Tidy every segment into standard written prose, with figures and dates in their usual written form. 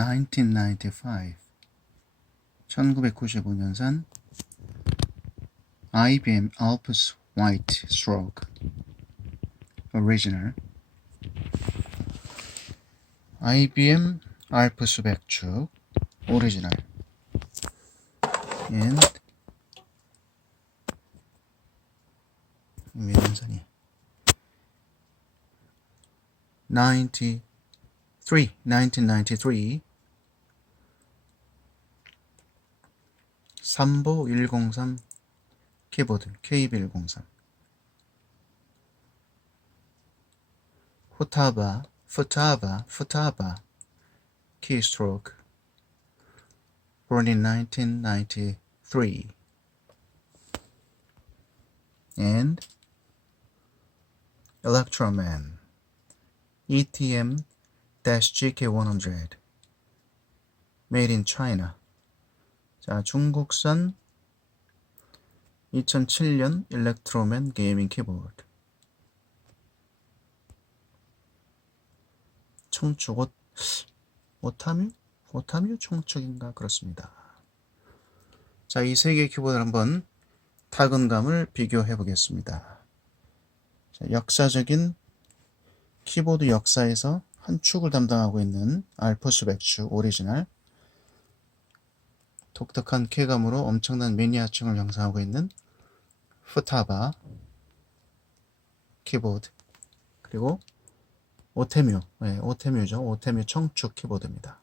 1995 1995년산 IBM Alps White Stroke Original IBM 알프스 백축 오리지널 and 몇 년산이 1993 삼보 103 키보드 KB103 Futaba keystroke born in 1993 and Electroman ETM-GK100 made in China. 자, 중국산 2007년 일렉트로맨 게이밍 키보드. 청축 오타뮤 청축인가 그렇습니다. 자, 이 세 개의 키보드를 한번 타건감을 비교해 보겠습니다. 자, 역사적인 키보드 역사에서 한 축을 담당하고 있는 알프스 백축 오리지널, 독특한 쾌감으로 엄청난 매니아층을 형성하고 있는 푸타바 키보드, 그리고 오테뮤죠. 오테뮤 청축 키보드입니다.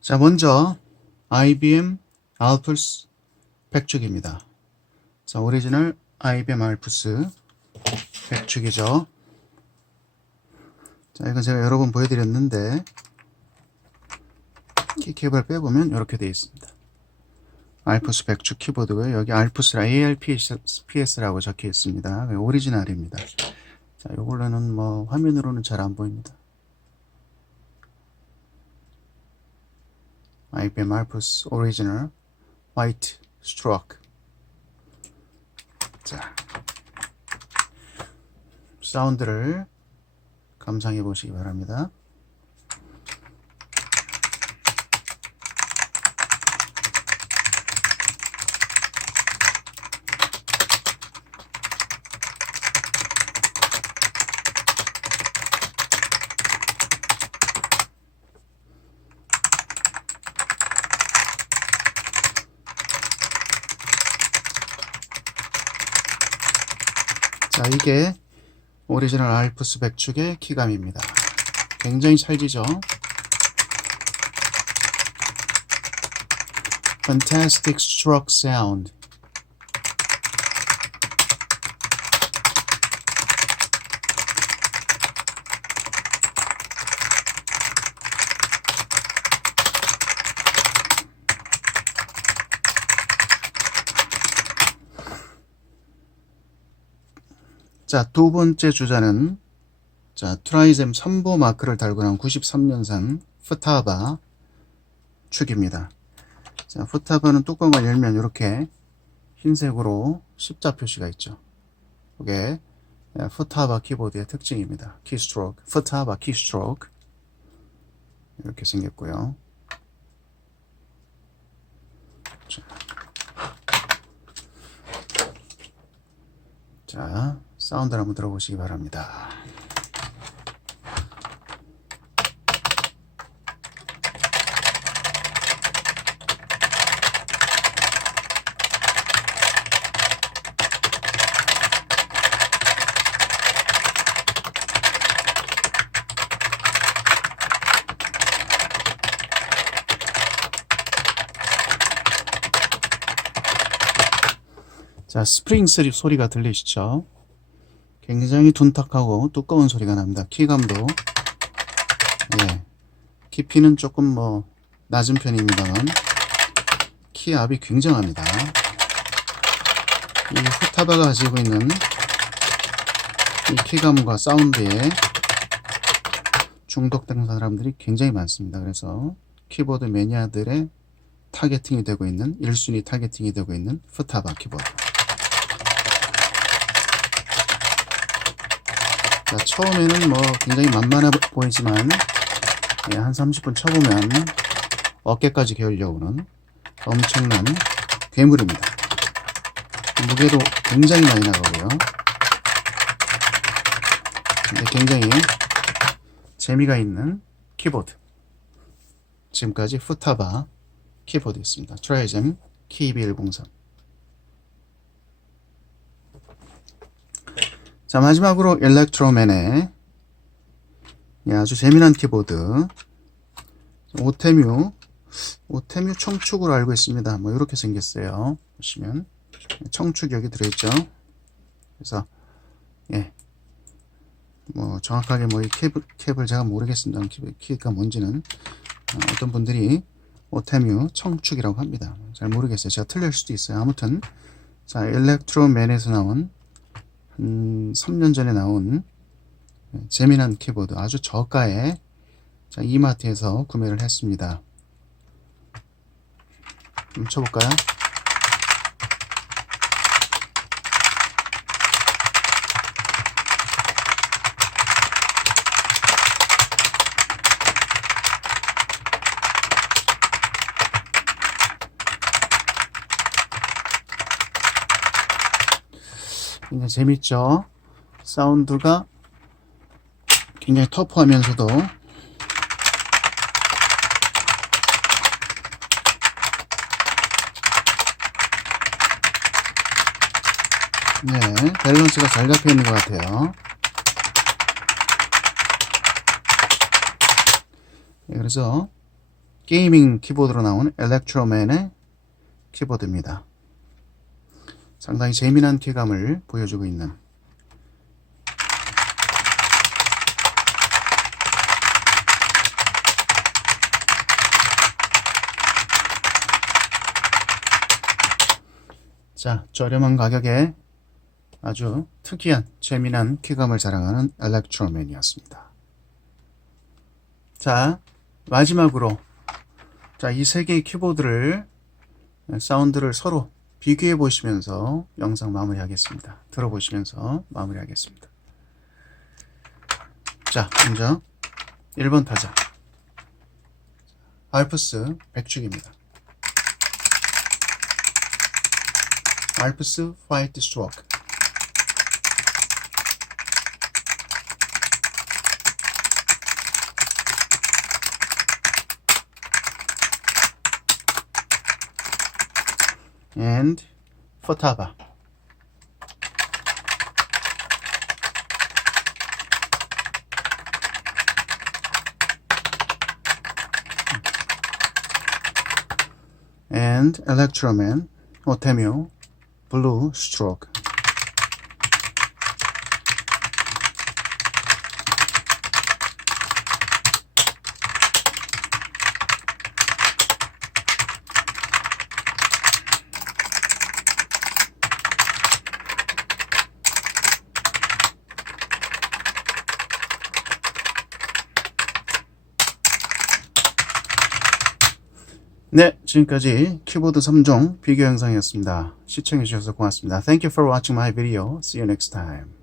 자, 먼저 IBM 알프스 백축입니다. 자, 오리지널 IBM 알프스 백축이죠. 자, 이건 제가 여러 번 보여드렸는데 키캡을 빼보면 이렇게 되어 있습니다. 알프스 백축 키보드고요. 여기 알프스라 ALPS라고 적혀 있습니다. 오리지널입니다. 자, 이걸로는 뭐 화면으로는 잘 안 보입니다. IBM 알프스 오리지널 화이트 스트로크. 자, 사운드를 감상해 보시기 바랍니다. 자, 이게 오리지널 알프스 백축의 키감입니다. 굉장히 찰지죠? Fantastic stroke sound. 자, 두 번째 주자는 트라이젬 선보 마크를 달고 나온 93년산 푸타바 축입니다. 자, 푸타바는 뚜껑을 열면 이렇게 흰색으로 십자 표시가 있죠. 이게 푸타바 키보드의 특징입니다. 키스트로크, 푸타바 키스트로크 이렇게 생겼고요. 자, 사운드를 한번 들어보시기 바랍니다. 자, 스프링 소리가 들리시죠? 굉장히 둔탁하고 두꺼운 소리가 납니다. 키감도 깊이는 조금 뭐 낮은 편입니다만 키압이 굉장합니다. 이 푸타바가 가지고 있는 이 키감과 사운드에 중독된 사람들이 굉장히 많습니다. 그래서 키보드 매니아들의 타겟팅이 되고 있는 1순위 타겟팅이 되고 있는 푸타바 키보드. 자, 처음에는 뭐 굉장히 만만해 보이지만 한 30분 쳐보면 어깨까지 겨울려오는 엄청난 괴물입니다. 무게도 굉장히 많이 나가고요. 근데 굉장히 재미가 있는 키보드. 지금까지 후타바 키보드였습니다. 트라이젠 KB103. 자, 마지막으로 일렉트로맨의 아주 재미난 키보드 오테뮤 청축으로 알고 있습니다. 뭐 이렇게 생겼어요. 보시면 청축 여기 들어있죠. 그래서 뭐 정확하게 뭐 이 캡을 제가 모르겠습니다. 키가 뭔지는 어떤 분들이 오테뮤 청축이라고 합니다. 잘 모르겠어요. 제가 틀릴 수도 있어요. 아무튼 자, 일렉트로맨에서 나온 3년 전에 나온 재미난 키보드 아주 저가에 자, 이마트에서 구매를 했습니다. 한번 쳐볼까요? 굉장히 재밌죠? 사운드가 굉장히 터프하면서도 밸런스가 잘 잡혀 있는 것 같아요. 그래서 게이밍 키보드로 나온 일렉트로맨의 키보드입니다. 상당히 재미난 쾌감을 보여주고 있는 자, 저렴한 가격에 아주 특이한 재미난 쾌감을 자랑하는 일렉트로맨이었습니다. 자, 마지막으로 자, 이 세 개의 키보드를 사운드를 서로 비교해 보시면서 영상 마무리하겠습니다. 들어보시면서 마무리하겠습니다. 자, 먼저 1번 타자 알프스 100축입니다. 알프스 화이트 스트로크 and Futaba. And Electroman, Otemio, Blue Stroke. 네, 지금까지 키보드 3종 비교 영상이었습니다. 시청해주셔서 고맙습니다. Thank you for watching my video. See you next time.